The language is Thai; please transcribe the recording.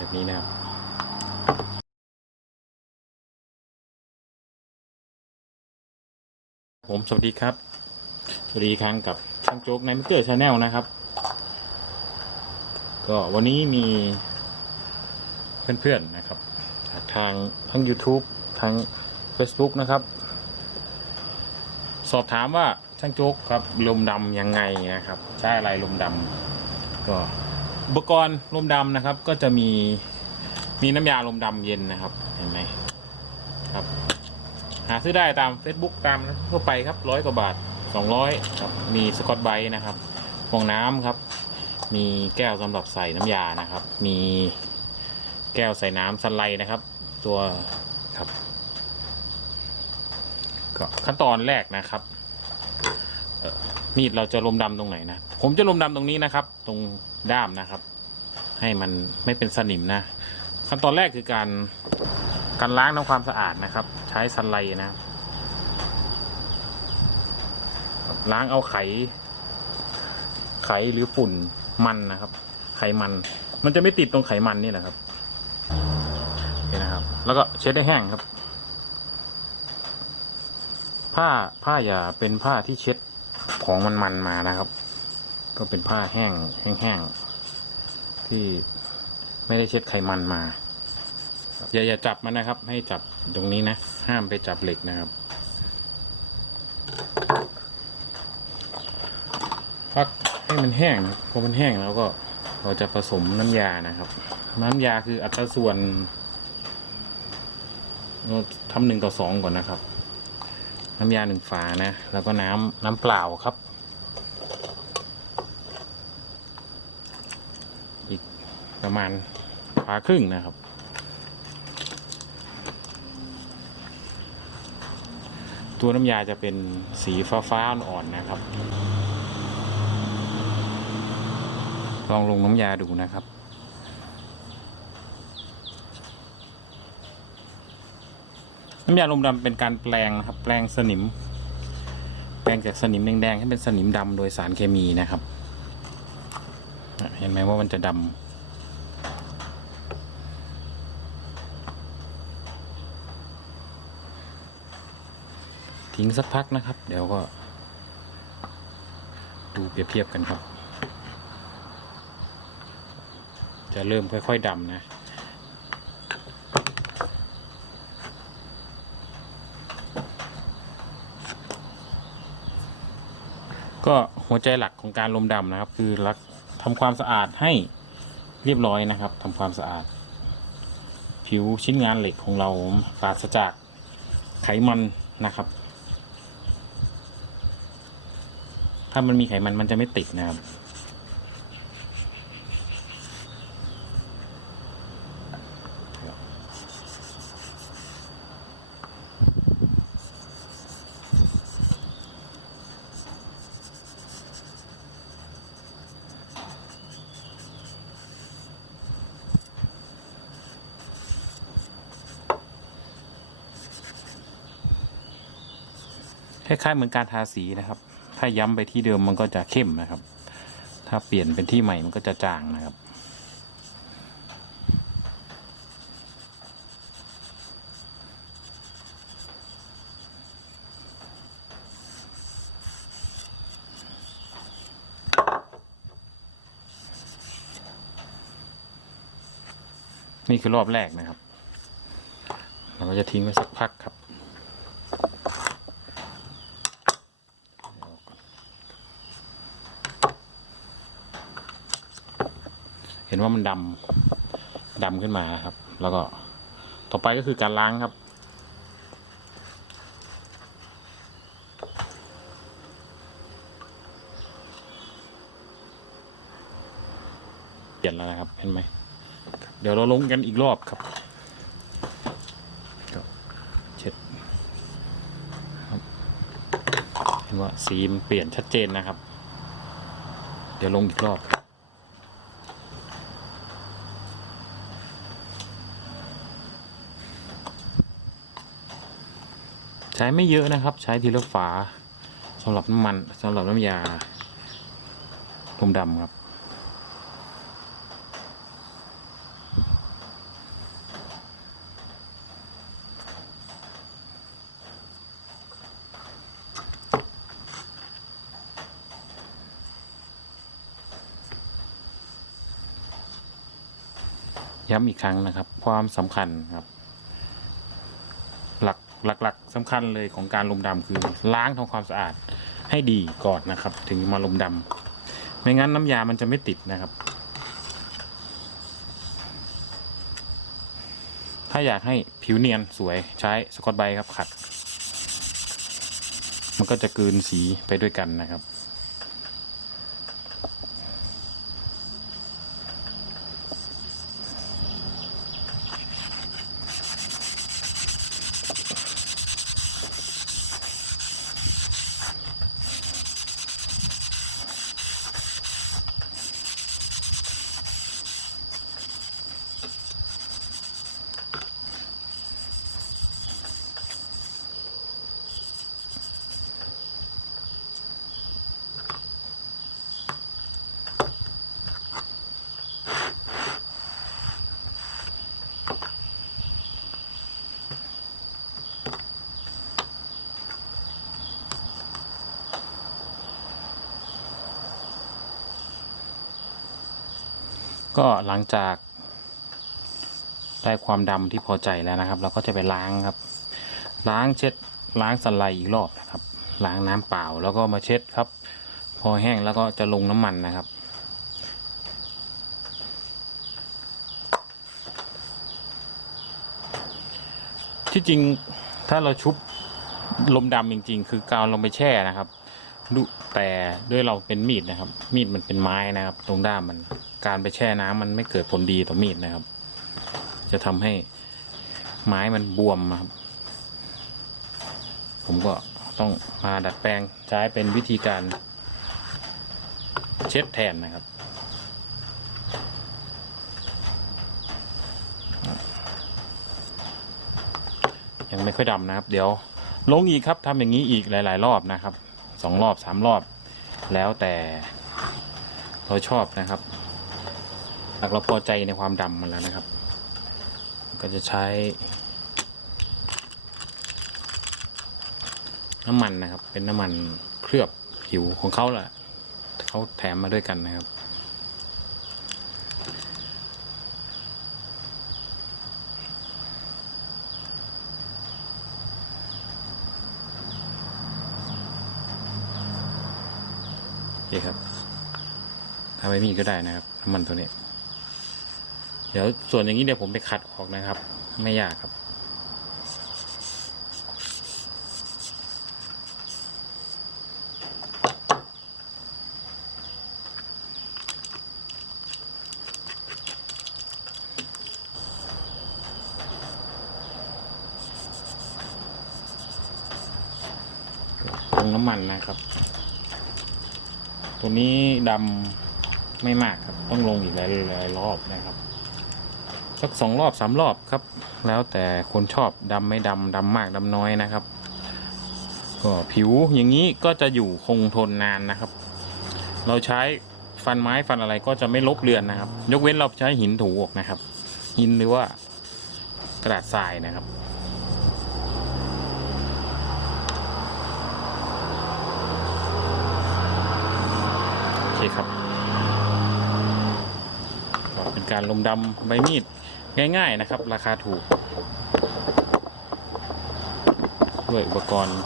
แบบนี้นะครับผมสวัสดีครับ สวัสดีครั้งกับช่างโจ๊กในมิเกอร์ชาแนลนะครับ ก็วันนี้มีเพื่อนๆนะครับทางทั้ง YouTube ทั้ง Facebook นะครับ สอบถามว่าช่างโจ๊กครับลมดำยังไงนะครับ ใช้อะไรลมดำก็ อุปกรณ์ลมดำนะครับ ก็จะมีมีน้ำยาลมดำเย็นนะครับ เห็นไหมครับ หาซื้อได้ตาม Facebook ตามทั่วไปครับร้อยกว่าบาท 200ครับมีสกอตไบรท์นะครับฟองน้ำครับ มีแก้วสำหรับใส่น้ำยานะครับ มีแก้วใส่น้ำสไลด์นะครับ ตัวครับก็ขั้นตอนแรกนะครับ มีดเราจะลมดำตรงไหนนะ ผมจะลมดำตรงนี้นะครับ ตรงด้ามนะครับ ให้มันไม่เป็นสนิมนะ ขั้นตอนแรกคือการการล้างทำความสะอาดนะครับ ใช้สันไลนะล้างเอาไข ไขหรือฝุ่นมันนะครับ ไขมัน มันจะไม่ติดตรงไขมันนี่แหละครับนี่นะครับ แล้วก็เช็ดให้แห้งครับ ผ้าผ้าอย่าเป็นผ้าที่เช็ด ของมันมันมานะครับ ก็เป็นผ้าแห้งแห้งๆที่ไม่ได้เช็ดไขมันมา อย่าอย่าจับมันนะครับ ให้จับตรงนี้นะ ห้ามไปจับเหล็กนะครับพักให้มันแห้งพอมันแห้งแล้วก็เราจะผสมน้ำยานะครับ น้ำยาคืออัตราส่วนเราทำหนึ่งต่อสองก่อนนะครับ น้ำยาหนึ่งฝานะ แล้วก็น้ำน้ำเปล่าครับ อีกประมาณฝาครึ่งนะครับ ตัวน้ำยาจะเป็นสีฟ้าฟ้าๆอ่อนๆนะครับ ลองลงน้ำยาดูนะครับ น้ำยาลมดำเป็นการแปลงนะครับ แปลงสนิม แปลงจากสนิมแดงๆให้เป็นสนิมดำโดยสารเคมีนะครับ เห็นไหมว่ามันจะดำทิ้งสักพักนะครับ เดี๋ยวก็ ดูเปรียบเทียบกันครับ จะเริ่มค่อย ๆดำนะ ก็ หัวใจหลักของการลมดำนะครับ คือรักทำความสะอาดให้เรียบร้อยนะครับทำความสะอาด ผิวชิ้นงานเหล็กของเราปราศจากไขมันนะครับ ถ้ามันมีไขมันมันจะไม่ติดนะครับ คล้ายๆเหมือนการทาสีนะครับ ถ้าย้ำไปที่เดิมมันก็จะเข้มนะครับ ถ้าเปลี่ยนเป็นที่ใหม่มันก็จะจางนะครับ นี่คือรอบแรกนะครับ เราก็จะทิ้งไว้สักพักครับ เห็น ว่ามันดำดำขึ้นมาครับ แล้วก็ต่อไปก็คือการล้างครับ เปลี่ยนแล้วนะครับเห็นไหมเดี๋ยวเราลงกันอีกรอบครับก็เช็ดครับเห็นว่าสีมันเปลี่ยนชัดเจนนะครับ เดี๋ยวลงอีกรอบ ช้ไม่เยอะนะครับ ใช้ทีละฝาสำหรับน้ำมันสำหรับน้ำยาพรมดำครับย้ำอีกครั้งนะครับ ความสำคัญครับ หลักๆสำคัญเลยของการลมดำคือล้างทำความสะอาดให้ดีก่อนนะครับ ถึงมาลมดำไม่งั้นน้ำยามันจะไม่ติดนะครับ ถ้าอยากให้ผิวเนียนสวยใช้สกอตไบร์ครับขัด มันก็จะกลืนสีไปด้วยกันนะครับ ก็หลังจากได้ความดำที่พอใจแล้วนะครับ เราก็จะไปล้างครับ ล้างเช็ดล้างสไลด์อีกรอบนะครับ ล้างน้ำเปล่าแล้วก็มาเช็ดครับ พอแห้งแล้วก็จะลงน้ำมันนะครับที่จริงถ้าเราชุบลมดำจริง ๆ คือการลงไปแช่นะครับดูแต่ด้วยเราเป็นมีดนะครับ มีดมันเป็นไม้นะครับ ตรงด้ามมัน การไปแช่น้ำมันไม่เกิดผลดีต่อมีดนะครับ จะทำให้ไม้มันบวมครับ ผมก็ต้องมาดัดแปลงใช้เป็นวิธีการเช็ดแทนนะครับ ยังไม่ค่อยดำนะครับ เดี๋ยวลงอีกครับทำอย่างนี้อีกหลาย ๆ รอบนะครับสองรอบสามรอบ แล้วแต่เราชอบนะครับ หากเราพอใจในความดำมันแล้วนะครับ ก็จะใช้ น้ำมันนะครับ เป็นน้ำมันเคลือบผิวของเขาแหละเขาแถมมาด้วยกันนะครับโอเคครับถ้าไม่มีก็ได้นะครับน้ำมันตัวนี้ เดี๋ยวส่วนอย่างนี้เดี๋ยวผมไปคัดออกนะครับ ไม่ยากครับ ลงน้ำมันนะครับ ตัวนี้ดำไม่มากครับ ต้องลงอีกหลายหลายรอบนะครับ สักสองรอบสามรอบครับ แล้วแต่คนชอบดำไม่ดำดำมากดำน้อยนะครับ ก็ผิวอย่างนี้ก็จะอยู่คงทนนานนะครับ เราใช้ฟันไม้ฟันอะไรก็จะไม่ลบเลือนนะครับ ยกเว้นเราใช้หินถูออกนะครับ หินหรือว่ากระดาษทรายนะครับโอเคครับ การลมดำใบมีดง่ายๆนะครับ ราคาถูก ด้วยอุปกรณ์